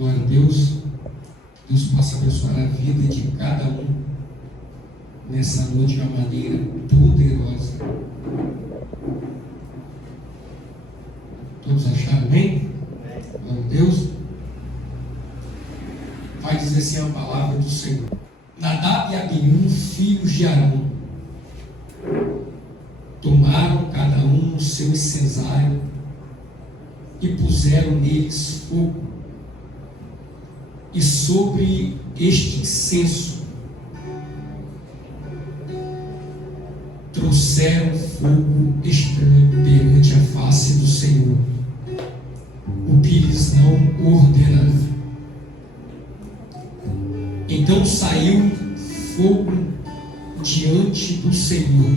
Glória a Deus. Deus possa abençoar a vida de cada um nessa noite de uma maneira poderosa. Todos acharam bem? Glória a Deus. Vai dizer assim a palavra do Senhor: Nadab e Abiú, filhos de Arão, tomaram cada um o seu incensário e puseram neles fogo, e sobre este incenso trouxeram fogo estranho perante a face do Senhor, o que lhes não ordenara. Então saiu fogo diante do Senhor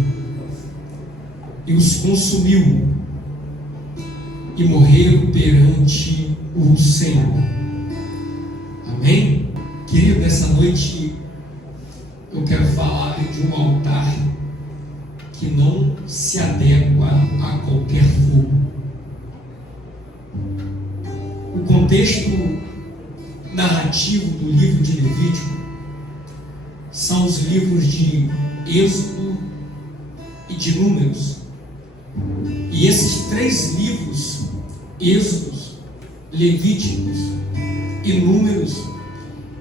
e os consumiu, e morreram perante o Senhor. Amém? Querido, nessa noite eu quero falar de um altar que não se adequa a qualquer fogo. O contexto narrativo do livro de Levítico são os livros de Êxodo e de Números. E esses três livros, Êxodos, Levíticos e Números,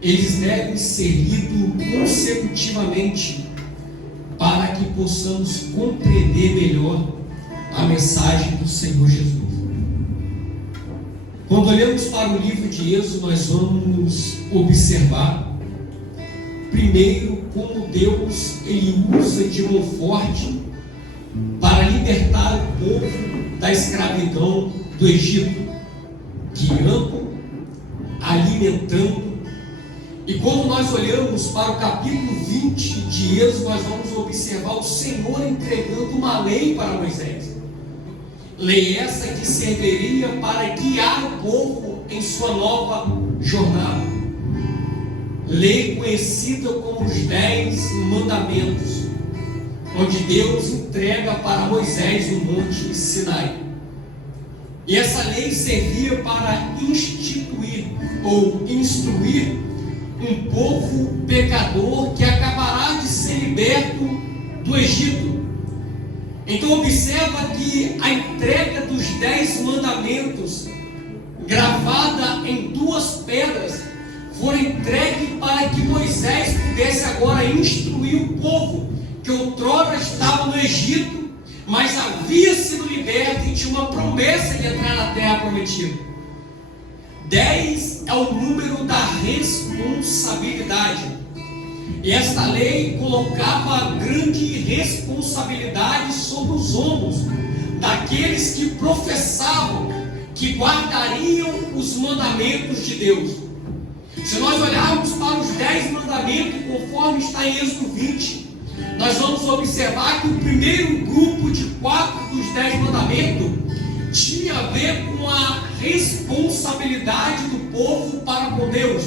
eles devem ser lidos consecutivamente para que possamos compreender melhor a mensagem do Senhor Jesus. Quando olhamos para o livro de Êxodo, nós vamos observar primeiro como Deus ele usa de mão forte para libertar o povo da escravidão do Egito, guiando, alimentando. E quando nós olhamos para o capítulo 20 de Êxodo, nós vamos observar o Senhor entregando uma lei para Moisés. Lei essa que serviria para guiar o povo em sua nova jornada. Lei conhecida como os 10 mandamentos, onde Deus entrega para Moisés no monte Sinai. E essa lei servia para instituir ou instruir um povo pecador que acabará de ser liberto do Egito. Então observa que a entrega dos 10 mandamentos, gravada em 2 pedras, foram entregues para que Moisés pudesse agora instruir o povo que outrora estava no Egito, mas havia sido liberto e tinha uma promessa de entrar na terra prometida. 10 é o número da responsabilidade. E esta lei colocava grande responsabilidade sobre os ombros daqueles que professavam que guardariam os mandamentos de Deus. Se nós olharmos para os 10 mandamentos, conforme está em Êxodo 20, nós vamos observar que o primeiro grupo de 4 dos 10 mandamentos tinha a ver com a responsabilidade do povo para com Deus.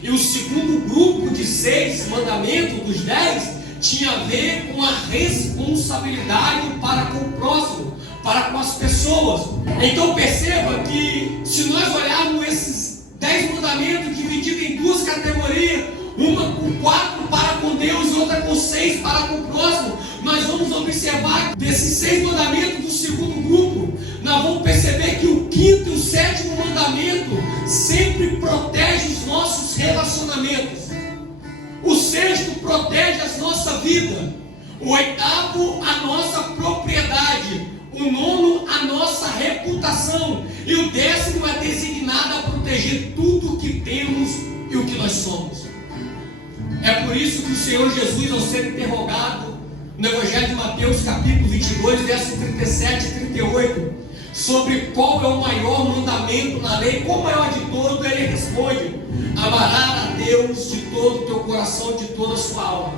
E o segundo grupo de 6 mandamentos dos 10 tinha a ver com a responsabilidade para com o próximo, para com as pessoas. Então perceba que se nós olharmos esses 10 mandamentos divididos em 2 categorias, uma com 4 para com Deus e outra com 6 para com o próximo, nós vamos observar que desses 6 mandamentos do segundo grupo, nós vamos perceber que o 5º e o 7º mandamento sempre protege os nossos relacionamentos. O 6º protege a nossa vida. O 8º a nossa propriedade. O 9º a nossa reputação. E o 10º é designado a proteger tudo o que temos e o que nós somos. É por isso que o Senhor Jesus, ao ser interrogado no Evangelho de Mateus, capítulo 22, versos 37 e 38, sobre qual é o maior mandamento na lei, qual o maior de todo, ele responde: amarás a Deus de todo o teu coração, de toda a sua alma,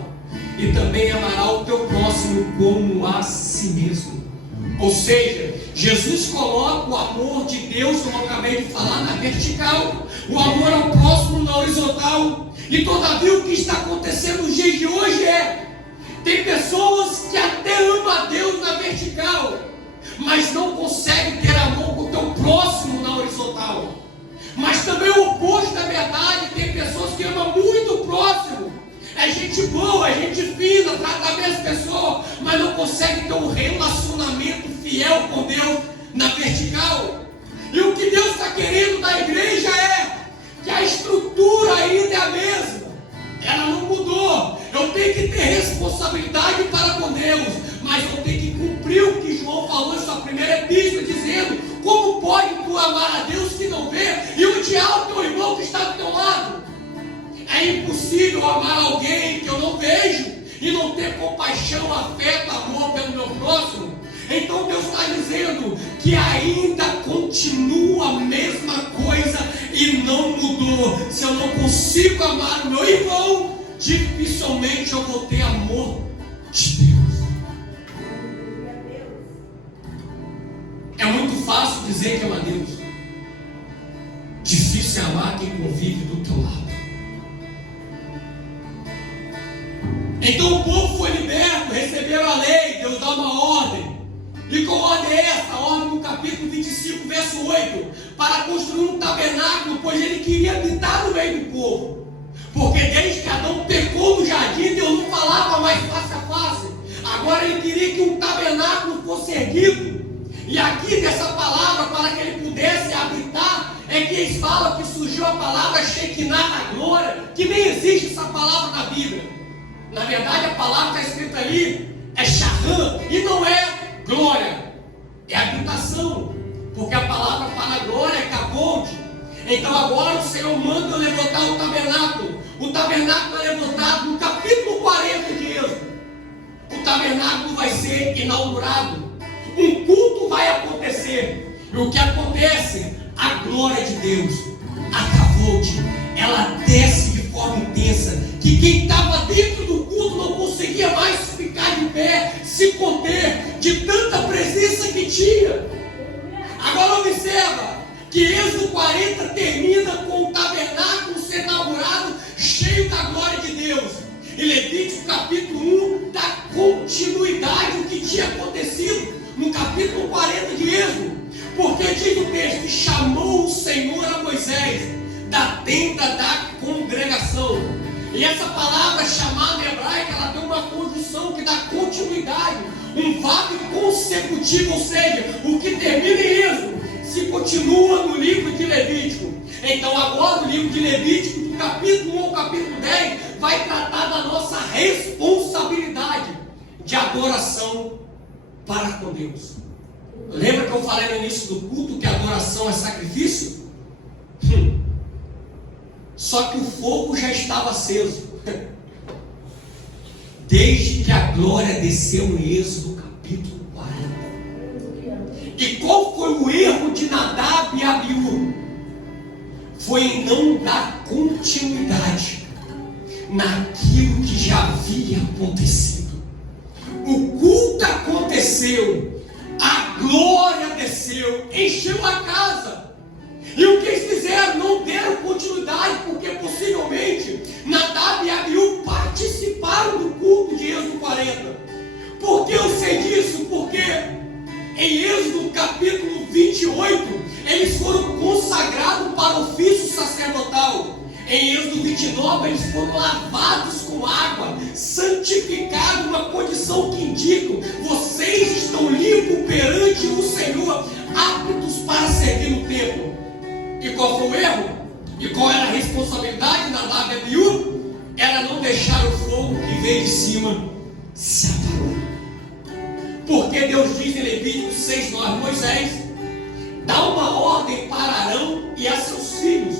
e também amarás o teu próximo como a si mesmo. Ou seja, Jesus coloca o amor de Deus, como eu acabei de falar, na vertical, o amor ao próximo na horizontal. E todavia o que está acontecendo nos dias de hoje tem pessoas que até amam a Deus na vertical, mas não conseguem ter amor com o teu próximo na horizontal. Mas também o oposto mesma pessoa, mas não consegue ter um relacionamento fiel com Deus na vertical. E o que Deus está querendo da igreja é que a estrutura ainda é a mesma. Ela não mudou. Eu tenho que ter responsabilidade para com Deus, mas eu tenho que cumprir o que João falou em sua primeira epístola, dizendo: como pode tu amar a Deus que não vê e odiar o teu irmão que está do teu lado? É impossível amar alguém que eu não vejo e não ter compaixão, afeto, amor pelo meu próximo. Então Deus está dizendo que ainda continua a mesma coisa e não mudou. Se eu não consigo amar o meu irmão, dificilmente eu vou ter amor de Deus. É muito fácil dizer que ama Deus. Difícil é amar quem convive do teu lado. Então o povo foi liberto, receberam a lei, Deus dá uma ordem. E qual ordem é essa? A ordem do capítulo 25, verso 8. Para construir um tabernáculo, pois ele queria habitar no meio do povo. Porque desde que Adão pecou no jardim, Deus não falava mais face a face. Agora ele queria que um tabernáculo fosse erguido. E aqui dessa palavra, para que ele pudesse habitar, é que eles falam que surgiu a palavra Shekinah, a glória, que nem existe essa palavra na Bíblia. Na verdade, a palavra que está escrita ali é Shaham, e não é glória, é habitação, porque a palavra para glória é Kabod. Então agora o Senhor manda eu levantar o tabernáculo. O tabernáculo é levantado no capítulo 40 de Êxodo. O tabernáculo vai ser inaugurado. Um culto vai acontecer. E o que acontece? A glória de Deus, a Kabod, ela desce de forma intensa, que quem estava dentro do culto não conseguia mais ficar de pé, se conter de tanta presença que tinha. Agora observa que Êxodo 40 termina com o tabernáculo sendo inaugurado, cheio da glória de Deus. E Levítico capítulo 1 dá continuidade ao que tinha acontecido no capítulo 40 de Êxodo. Porque diz o texto: chamou o Senhor a Moisés da tenda da congregação. E essa palavra chamada em hebraico, ela tem uma conjunção que dá continuidade, um verbo consecutivo, ou seja, o que termina em Êxodo se continua no livro de Levítico. Então agora o livro de Levítico, do capítulo 1 ao capítulo 10, vai tratar da nossa responsabilidade de adoração para com Deus. Lembra que eu falei no início do culto que a adoração é sacrifício? Só que o fogo já estava aceso desde que a glória desceu em Êxodo capítulo 40. E qual foi o erro de Nadab e Abiú? Foi em não dar continuidade naquilo que já havia acontecido. O culto aconteceu, a glória desceu, encheu a casa. E o que eles fizeram? Não deram continuidade, porque possivelmente Nadab e Abiú participaram do culto de Êxodo 40. Por que eu sei disso? Porque em Êxodo capítulo 28, eles foram consagrados para o ofício sacerdotal. Em Êxodo 29, eles foram lavados com água, santificados, uma condição que indica: vocês estão limpos perante o Senhor, aptos para servir no templo. E qual foi o erro? E qual era a responsabilidade da Nadab e Abiú? Era não deixar o fogo que veio de cima se apagar. Porque Deus diz em Levítico 6:9: Moisés, dá uma ordem para Arão e a seus filhos.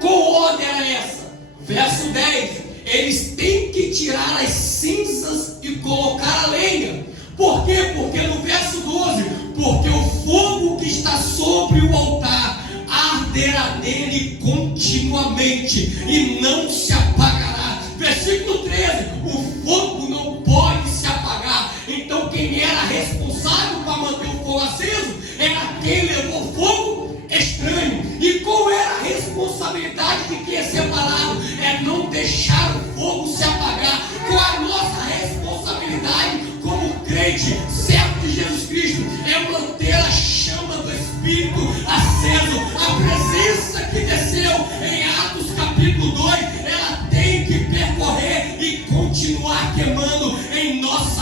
Qual ordem era essa? Verso 10: eles têm que tirar as cinzas e colocar a lenha. Por quê? Porque no verso 12: porque o fogo que está sobre o altar arderá nele continuamente e não se apagará. Versículo 13: o fogo não pode se apagar. Então quem era responsável para manter o fogo aceso era quem levou fogo estranho. E qual era a responsabilidade de quem é separado? É não deixar o fogo se apagar. Qual a nossa responsabilidade como crente, servo de Jesus Cristo? É manter a chama do Espírito aceso. A presença que desceu em Atos capítulo 2, ela tem que percorrer e continuar queimando em nosso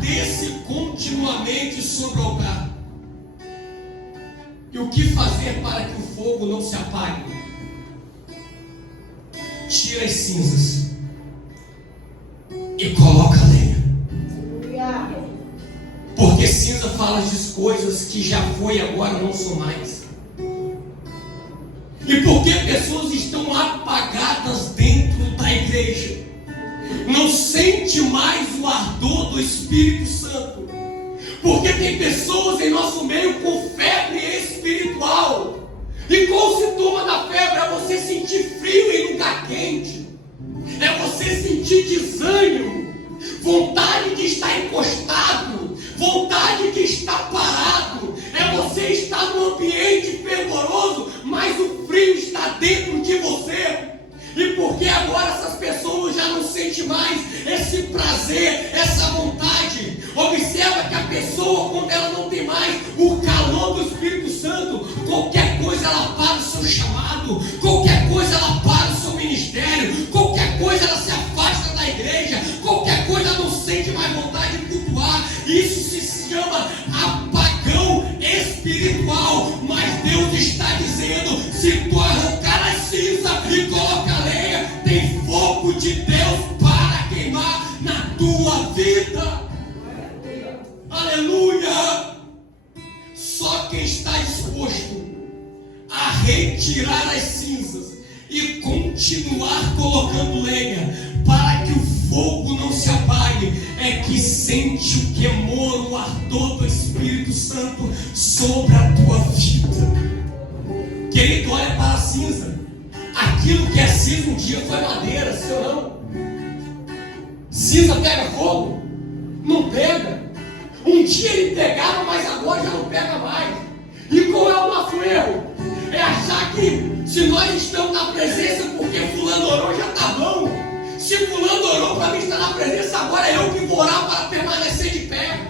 ardesse continuamente sobre o altar. E o que fazer para que o fogo não se apague? Tira as cinzas e coloca a lenha. Porque cinza fala de coisas que já foi e agora não são mais. E porque pessoas estão apagadas dentro da igreja, não sente mais o ardor do Espírito Santo. Porque tem pessoas em nosso meio com febre espiritual. E qual o sintoma da febre? É você sentir frio em lugar quente. É você sentir desânimo, vontade de estar encostado, vontade de estar parado. É você estar num ambiente fervoroso, mas o frio está dentro de você. E porque agora essas pessoas já não sentem mais esse prazer, essa vontade. Observa que a pessoa, quando ela não tem mais o calor do Espírito Santo, qualquer coisa ela para o seu chamado, qualquer coisa ela para o seu ministério, qualquer coisa ela se afasta da igreja, qualquer coisa ela não sente mais vontade de cultuar. Isso se chama apagão espiritual. Mas Deus está dizendo: se tu arrancar as cinzas e colocar a lenha, tem fogo de Deus para queimar na tua vida. Aleluia! Só quem está disposto a retirar as cinzas e continuar colocando lenha para que o fogo não se apague é que sente o queimor, o ardor do Espírito Santo sobre a tua vida. Querido, olha para a cinza. Aquilo que é cinza um dia foi madeira, sim ou não? Cinza pega fogo? Não pega. Um dia ele pegava, mas agora já não pega mais. E qual é o nosso erro? É achar que se nós estamos na presença porque fulano orou, já está bom. Se fulano orou para mim estar na presença, agora é eu que vou orar para permanecer de pé.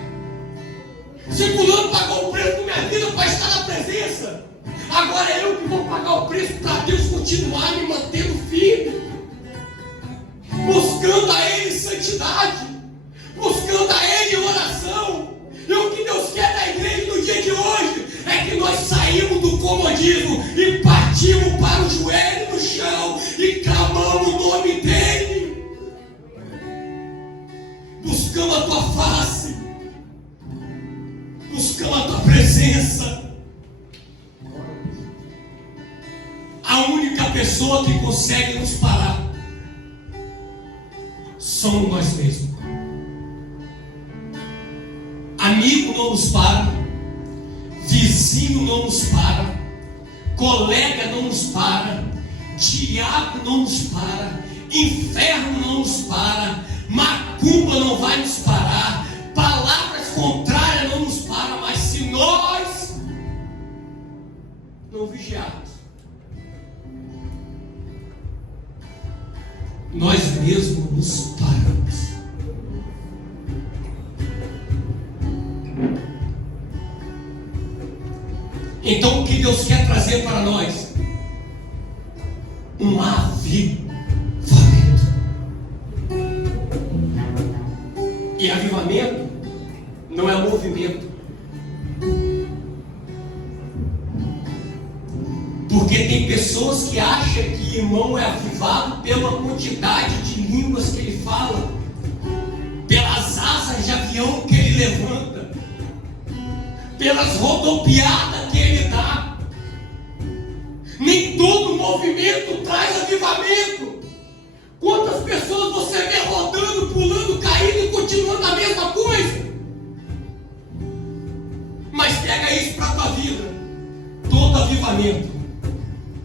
Se fulano pagou o preço da minha vida para estar na presença, agora é eu que vou pagar o preço para Deus continuar me mantendo firme, buscando a Ele santidade, buscando a Ele oração. E o que Deus quer da igreja no dia de hoje é que nós saímos do comodismo e partimos para o joelho no chão e clamamos o nome dEle. Buscamos a tua face, buscamos a tua presença. A única pessoa que consegue nos parar somos nós mesmos. Amigo não nos para, vizinho não nos para, colega não nos para, diabo não nos para, inferno não nos para, macumba não vai nos parar, palavras contrárias não nos param. Mas se nós não vigiarmos, nós mesmos nos paramos. Então o que Deus quer trazer para nós? Um avivamento. E avivamento não é movimento. Porque tem pessoas que acham que irmão é avivado pela quantidade de línguas que ele fala, pelas asas de avião que ele levanta, pelas rodopiadas que ele dá. Nem todo movimento traz avivamento. Quantas pessoas você vê rodando, pulando, caindo e continuando a mesma coisa? Mas pega isso para a tua vida. Todo avivamento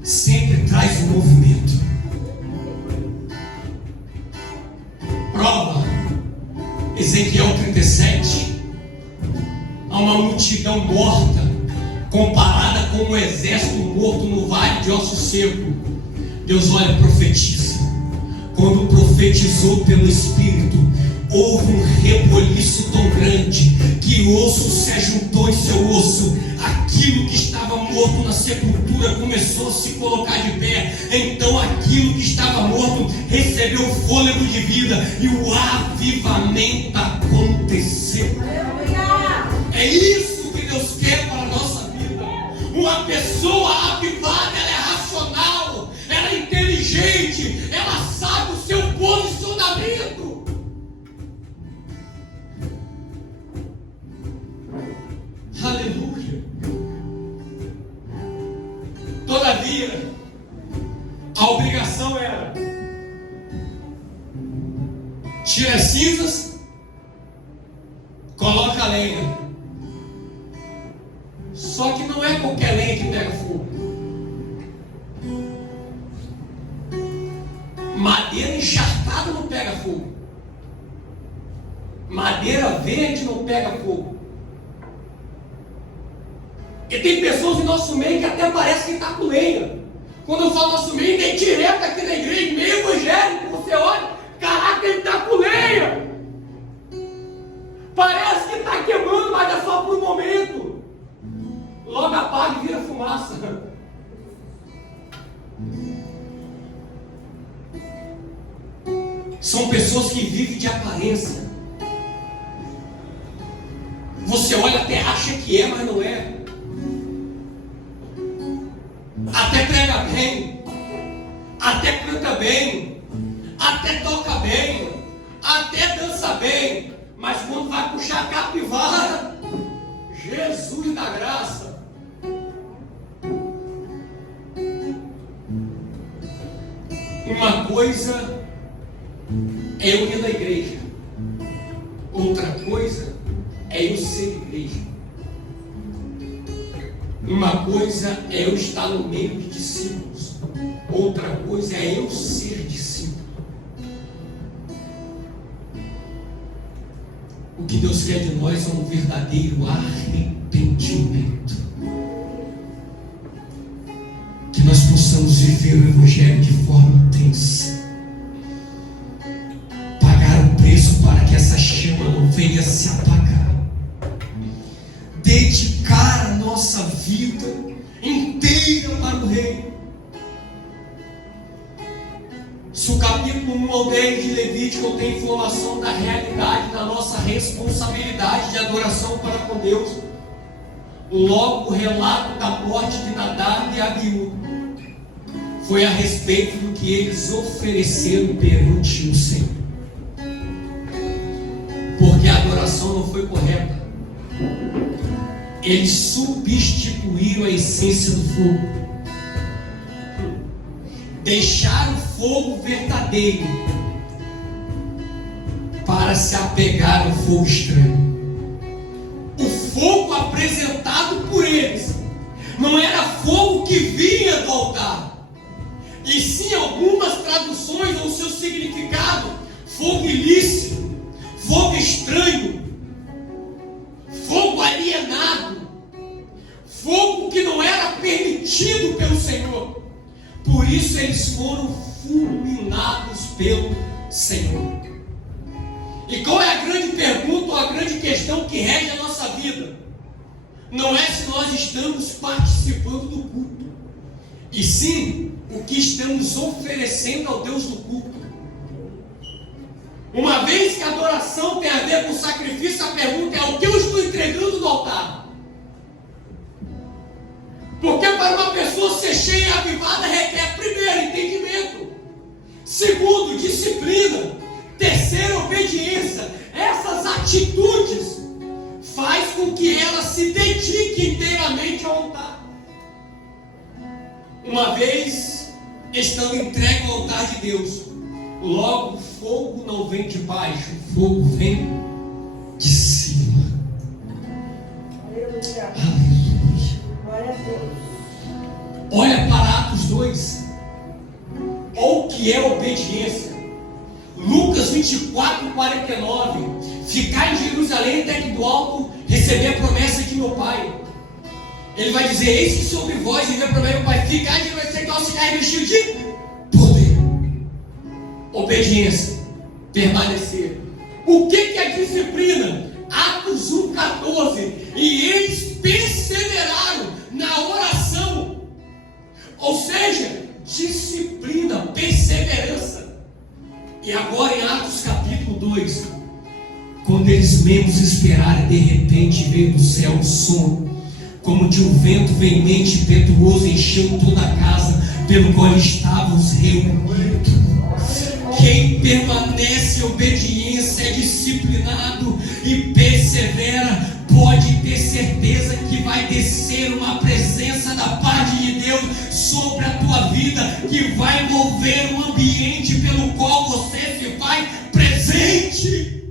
sempre traz um movimento. Prova, Ezequiel 37. Há uma multidão morta comparada com um exército morto no vale de ossos secos. Deus olha, profetiza. Quando profetizou pelo Espírito, houve um reboliço tão grande que osso se ajuntou em seu osso. Aquilo que estava morto na sepultura começou a se colocar de pé. Então aquilo que estava morto recebeu fôlego de vida e o avivamento aconteceu. É isso que Deus quer para a nossa vida. Uma pessoa avivada, ela é racional, ela é inteligente, ela sabe o seu posicionamento. Aleluia. Todavia, a obrigação era: tira as cinzas, coloca a lenha. Só que não é qualquer lenha que pega fogo. Madeira encharcada não pega fogo. Madeira verde não pega fogo. E tem pessoas em nosso meio que até parece que está com lenha. Quando eu falo nosso meio, nem direto aqui na igreja, meio evangélico, você olha, caraca, ele está com lenha. Parece que está queimando, mas é só por um momento. Logo apaga e vira fumaça. São pessoas que vivem de aparência. Você olha até acha que é, mas não é. Até prega bem, até canta bem, até toca bem, até dança bem, mas quando vai puxar a capivara, Jesus da graça. Uma coisa é eu ir na igreja, outra coisa é eu ser igreja. Uma coisa é eu estar no meio de discípulos, outra coisa é eu ser discípulo. O que Deus quer de nós é um verdadeiro arrependimento. Que nós possamos viver o Evangelho de forma intensa. Pagar o preço para que essa chama não venha se apagar. Dedicar a nossa vida inteira para o Reino. Se o capítulo 1 ao 10 de Levítico tem informação da realidade da nossa responsabilidade de adoração para com Deus, logo o relato da morte de Nadab e Abiú foi a respeito do que eles ofereceram perante o Senhor. Porque a adoração não foi correta. Eles substituíram a essência do fogo. Deixaram o fogo verdadeiro para se apegar ao fogo estranho. O fogo apresentado por eles não era fogo que vinha do altar, e sim algumas traduções ou seu significado: fogo ilícito, fogo estranho, fogo alienado, fogo que não era permitido pelo Senhor. Por isso eles foram fulminados pelo Senhor. E qual é a grande pergunta ou a grande questão que rege a nossa vida? Não é se nós estamos participando do culto, e sim o que estamos oferecendo ao Deus do culto. Uma vez que a adoração tem a ver com sacrifício, a pergunta é: o que eu estou entregando no altar? Porque para uma pessoa ser cheia e avivada requer, primeiro, entendimento, segundo, disciplina, terceiro, obediência. Essas atitudes faz com que ela se dedique inteiramente ao altar. Uma vez estando entregue ao altar de Deus, logo o fogo não vem de baixo, o fogo vem de cima. Aleluia. Aleluia. Glória a Deus. Olha para Atos 2. Olha o que é obediência. Lucas 24, 49. Ficar em Jerusalém até que do alto receber a promessa de meu Pai. Ele vai dizer: eis que sobre vós envia a promessa de meu Pai. Ficar em Jerusalém até que se cair vestido de poder. Obediência. Permanecer. O que é disciplina? Atos 1,14. E eles perseveraram na oração. Ou seja, disciplina, perseverança. E agora em Atos capítulo 2, quando eles menos esperaram, de repente veio do céu um som, como de um vento veemente e impetuoso, encheu toda a casa pelo qual estavam os reunidos. Quem permanece em obediência, é disciplinado e persevera, pode ter certeza que vai descer uma presença da parte de Deus sobre a tua vida, que vai mover o ambiente pelo qual você se faz presente.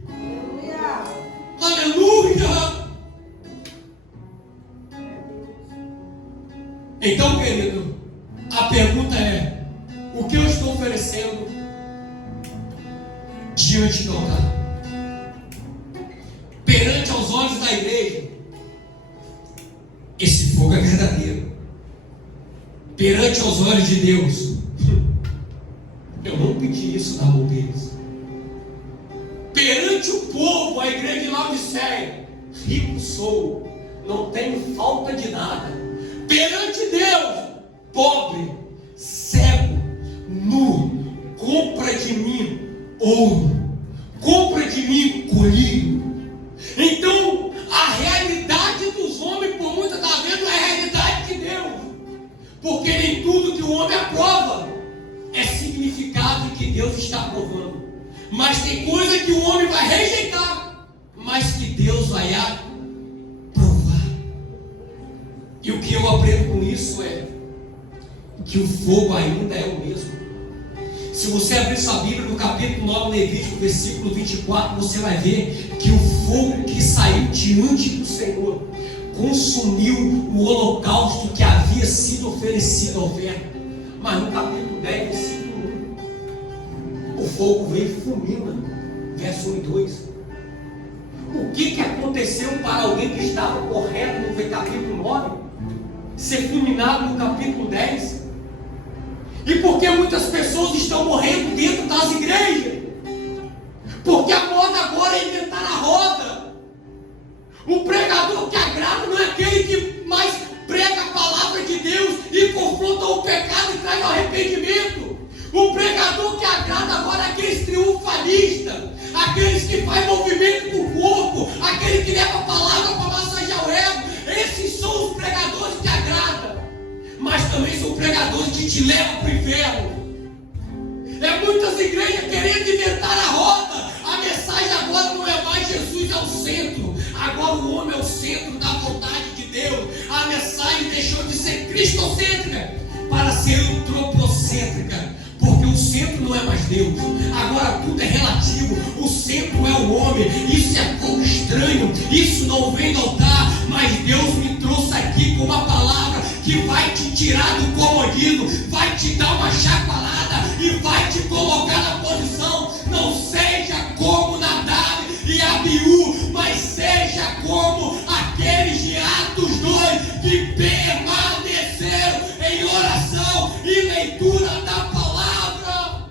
Aleluia! Então, querido, a pergunta é: o que eu estou oferecendo diante do altar? Perante aos olhos da igreja, esse fogo é verdadeiro. Perante aos olhos de Deus, eu não pedi isso da mão deles. Perante o povo, a igreja de Laodiceia, rico sou, não tenho falta de nada. Perante Deus, pobre, cego, nu, compra de mim ouro, compra de mim colírio. Então, a realidade dos homens, por muitas das vezes, não é a realidade de Deus, porque nem tudo que o homem aprova é significado que Deus está aprovando. Mas tem coisa que o homem vai rejeitar, mas que Deus vai aprovar. E o que eu aprendo com isso é que o fogo ainda é o mesmo. Se você abrir sua Bíblia no capítulo 9, Levítico, versículo 24, você vai ver que o fogo que saiu diante do Senhor consumiu o holocausto que havia sido oferecido ao oferta. Mas no capítulo 10, versículo 1, o fogo veio e fulmina, verso 1 e 2. O que aconteceu para alguém que estava correto no capítulo 9 ser fulminado no capítulo 10? E por que muitas pessoas estão morrendo dentro das igrejas? Porque a moda agora é inventar a roda. O pregador que agrada não é aquele que mais prega a palavra de Deus e confronta o pecado e traz o arrependimento. O pregador que agrada agora é aqueles triunfalistas, aqueles que fazem movimento com o corpo, aquele que leva a palavra para massagear o ego. Esses são os pregadores que agradam. Mas também são pregadores que te levam para o inferno. É muitas igrejas querendo inventar a roda. A mensagem agora não é mais Jesus é o centro. Agora o homem é o centro da vontade de Deus. A mensagem deixou de ser cristocêntrica para ser antropocêntrica. Porque o centro não é mais Deus. Agora tudo é relativo. O centro é o homem. Isso é pouco estranho. Isso não vem do altar. Mas Deus me trouxe aqui com uma palavra que vai te tirar do comodismo, vai te dar uma chacoalhada e vai te colocar na posição. Não seja como Nadab e Abiú, mas seja como aqueles de Atos 2 que permaneceram em oração e leitura da palavra.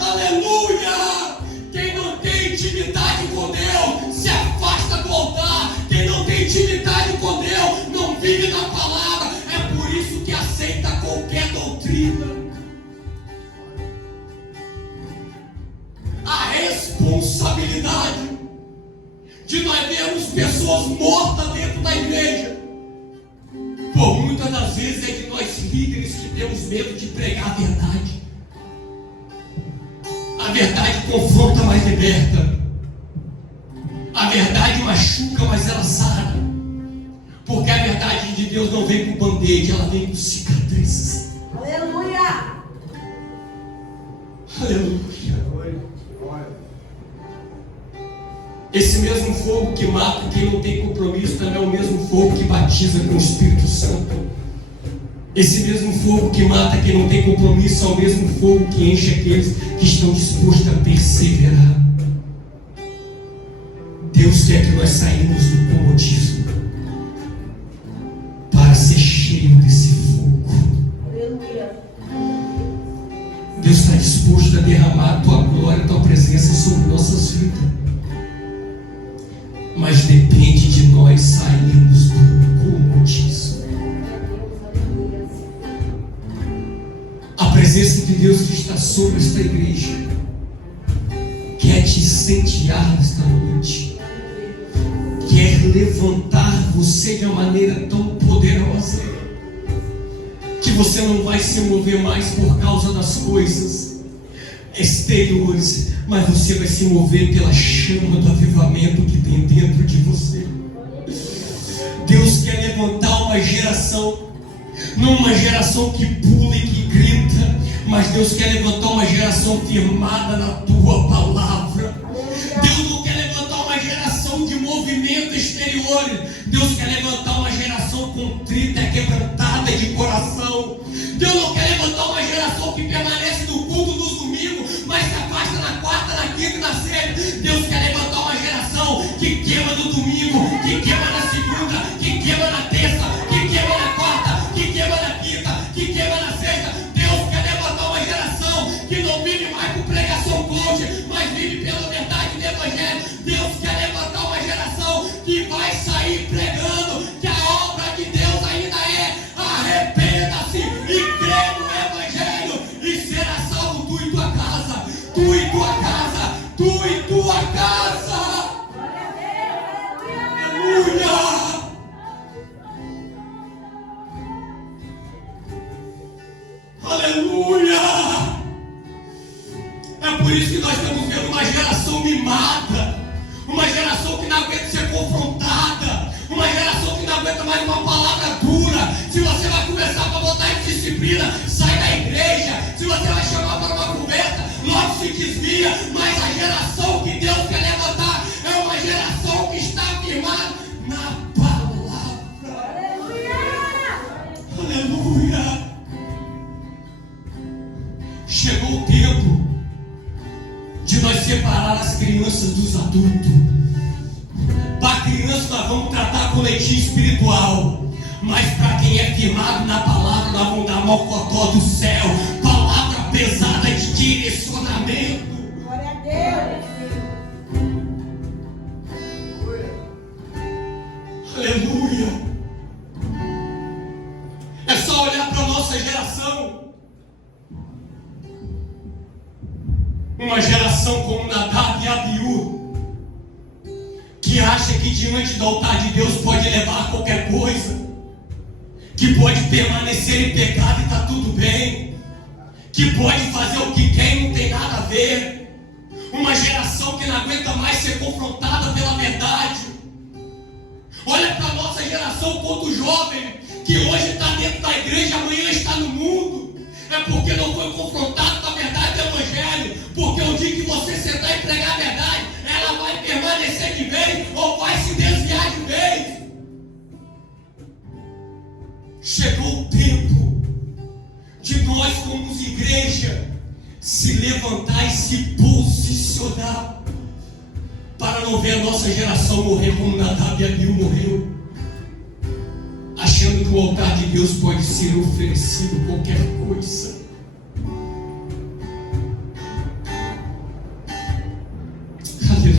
Aleluia! Quem não tem intimidade com Deus se afasta do altar. Quem não tem intimidade com Deus não vive na palavra. É por isso que aceita qualquer doutrina. A responsabilidade de nós vermos pessoas mortas dentro da igreja, por muitas das vezes, é de nós líderes que temos medo de pregar a verdade. A verdade confronta, mas liberta. A verdade machuca, mas ela sara. Porque a verdade de Deus não vem com band-aid, ela vem com cicatrizes. Aleluia! Aleluia! Esse mesmo fogo que mata quem não tem compromisso também é o mesmo fogo que batiza com o Espírito Santo. Esse mesmo fogo que mata quem não tem compromisso é o mesmo fogo que enche aqueles que estão dispostos a perseverar. Deus quer que nós saímos do comodismo para ser cheio desse fogo. Aleluia! Deus está disposto a derramar a tua glória, a tua presença sobre nossas vidas. mas depende de nós sairmos do comodismo. A presença de Deus que está sobre esta igreja quer te incendiar nesta noite, quer levantar você de uma maneira tão poderosa que você não vai se mover mais por causa das coisas exteriores, mas você vai se mover pela chama do avivamento que tem dentro de você. Deus quer levantar uma geração, não uma geração que pula e que grita, mas Deus quer levantar uma geração firmada na tua palavra. Deus não quer levantar uma geração de movimento exterior. Deus quer levantar uma geração contrita, quebrantada de coração. Deus não quer levantar uma geração que permanece no culto dos domingos, mas se afasta na quarta, na quinta e na sexta. Deus quer levantar uma geração que queima no domingo, que queima na segunda, que queima na terça, que queima na quarta, que queima na quinta, que queima na sexta. Deus quer levantar uma geração que não vive mais por pregação coach, mas vive pela verdade do evangelho. Deus quer levantar uma geração que vai sair pregando que a obra de Deus ainda é: arrependa-se e crê no evangelho e será salvo tu e tua casa, tu e tua casa, tu e tua casa. Aleluia! Aleluia! É por isso que nós estamos vendo uma geração mimada, uma geração que não aguenta ser confrontada, uma geração que não aguenta mais uma palavra dura. Se você vai começar para botar em disciplina, sai da igreja. Se você vai chamar para uma conversa, logo se desvia. Mas a geração que Deus quer levantar é uma geração que está firmada na palavra. Aleluia! Aleluia! Chegou o tempo de nós separar as crianças dos adultos. Para criança nós vamos tratar com leitinho espiritual, mas para quem é firmado na palavra nós vamos dar mocotó do céu, palavra pesada de direcionamento. Glória a Deus. Aleluia! É só olhar para a nossa geração. Uma geração como Nadab e Abiú, que acha que diante do altar de Deus pode levar qualquer coisa, que pode permanecer em pecado e está tudo bem, que pode fazer o que quer e não tem nada a ver. Uma geração que não aguenta mais ser confrontada pela verdade. Olha para a nossa geração quanto jovem que hoje está dentro da igreja, amanhã está no mundo. É porque não foi confrontado com a verdade do evangelho. Porque o dia que você sentar e pregar a verdade, ela vai permanecer de vez ou vai se desviar de vez. Chegou o tempo de nós, como igreja, se levantar e se posicionar para não ver a nossa geração morrer como Nadab e Abiú morreu, achando que o altar de Deus pode ser oferecido qualquer coisa.